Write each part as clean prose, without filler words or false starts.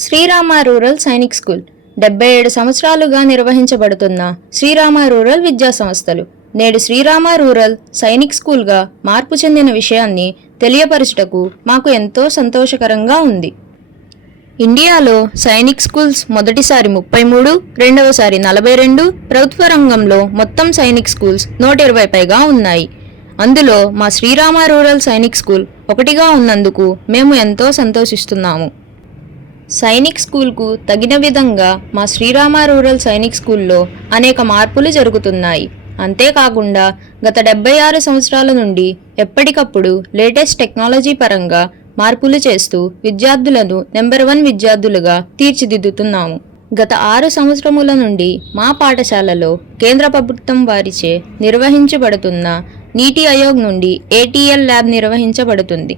Srirama rural Sainik school 77 సంవత్సరాలుగా నిర్వహించబడుతున్న Srirama rural విద్యా సంస్థలు నేడు శ్రీరామ రూరల్ సైనిక్ స్కూల్గా మార్పు చెందిన విషయాన్ని తెలియపరచుటకు మాకు ఎంతో సంతోషకరంగా ఉంది. ఇండియాలో సైనిక్ స్కూల్స్ మొదటిసారి 33, రెండవసారి 42, ప్రభుత్వ రంగంలో మొత్తం సైనిక్ స్కూల్స్ 120 పైగా ఉన్నాయి. అందులో మా శ్రీరామ రూరల్ సైనిక్ స్కూల్ ఒకటిగా ఉన్నందుకు మేము ఎంతో సంతోషిస్తున్నాము. సైనిక్ స్కూల్కు తగిన విధంగా మా శ్రీరామ రూరల్ సైనిక్ స్కూల్లో అనేక మార్పులు జరుగుతున్నాయి. అంతేకాకుండా గత 76 సంవత్సరాల నుండి ఎప్పటికప్పుడు లేటెస్ట్ టెక్నాలజీ పరంగా మార్పులు చేస్తూ విద్యార్థులను నెంబర్ 1 విద్యార్థులుగా తీర్చిదిద్దుతున్నాము. గత 6 సంవత్సరముల నుండి మా పాఠశాలలో కేంద్ర ప్రభుత్వం వారిచే నిర్వహించబడుతున్న నీతి ఆయోగ్ నుండి ATL ల్యాబ్ నిర్వహించబడుతుంది.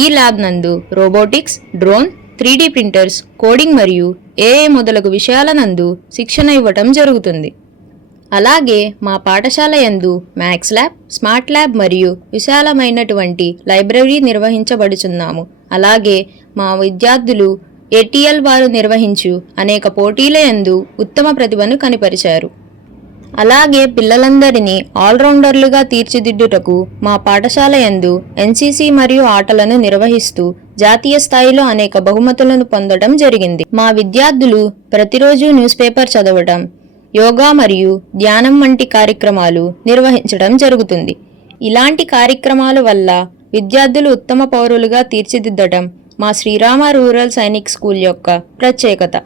ఈ ల్యాబ్ నందు robotics, drone, 3D printers, coding మరియు AI మొదలగు విషయాల నందు శిక్షణ ఇవ్వటం జరుగుతుంది. అలాగే మా పాఠశాల యందు మ్యాథ్స్ ల్యాబ్, స్మార్ట్ ల్యాబ్ మరియు విశాలమైనటువంటి లైబ్రరీ నిర్వహించబడుచున్నాము. అలాగే మా విద్యార్థులు ATL వారు నిర్వహించు అనేక పోటీల యందు ఉత్తమ ప్రతిభను కనిపరిచారు. అలాగే పిల్లలందరినీ ఆల్రౌండర్లుగా తీర్చిదిద్దుటకు మా పాఠశాల యందు NCC మరియు ఆటలను నిర్వహిస్తూ జాతీయ స్థాయిలో అనేక బహుమతులను పొందడం జరిగింది. మా విద్యార్థులు ప్రతిరోజు న్యూస్ పేపర్ చదవడం, యోగా మరియు ధ్యానం వంటి కార్యక్రమాలు నిర్వహించడం జరుగుతుంది. ఇలాంటి కార్యక్రమాల వల్ల విద్యార్థులు ఉత్తమ పౌరులుగా తీర్చిదిద్దడం మా శ్రీరామ రూరల్ సైనిక్ స్కూల్ యొక్క ప్రత్యేకత.